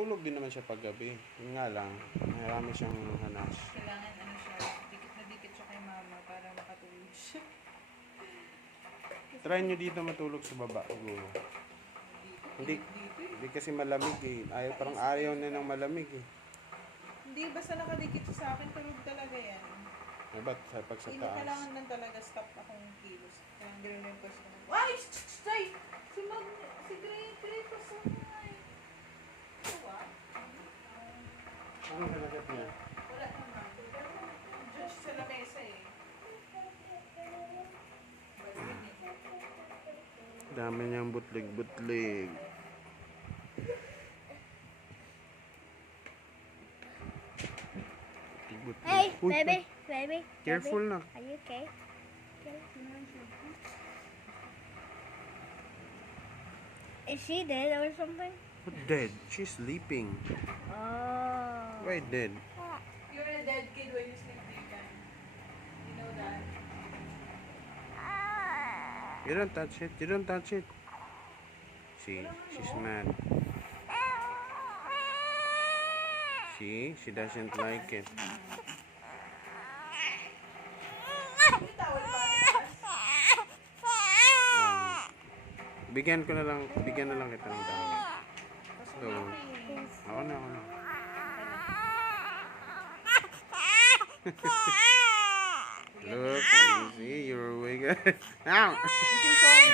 matulog din naman siya paggabi. Yun nga lang, marami siyang hanas. Kailangan ano siya, dikit na dikit siya kay mama para makatulog siya. Try nyo dito matulog sa baba. Siguro. Hindi, Dito eh. hindi kasi malamig eh. Parang ayaw na ng malamig eh. Hindi, basta nakadikit siya sa akin, tulog talaga yan. Ay, ba't pag sa Hindi taas? kailangan lang talaga stop akong kilos. Kaya hindi rin yung question. Ay! Say! Si Gray pa sa mga. Diba? Ano halagat niya? Wala naman. Diyan siya sa lamesa eh. Dami niyang butlig-butlig. Hey, Uy, baby. Careful baby. na. Are you okay? Is she dead or something? What dead? She's sleeping. Oh. Why dead? You're a dead kid when you sleep naked. You know that? You don't touch it. You don't touch it. See, she's mad. See, she doesn't like it. May towel pa Bigyan na lang kita ng tawag. So, ako na. Look, you see, you're awake. Ow! Sorry.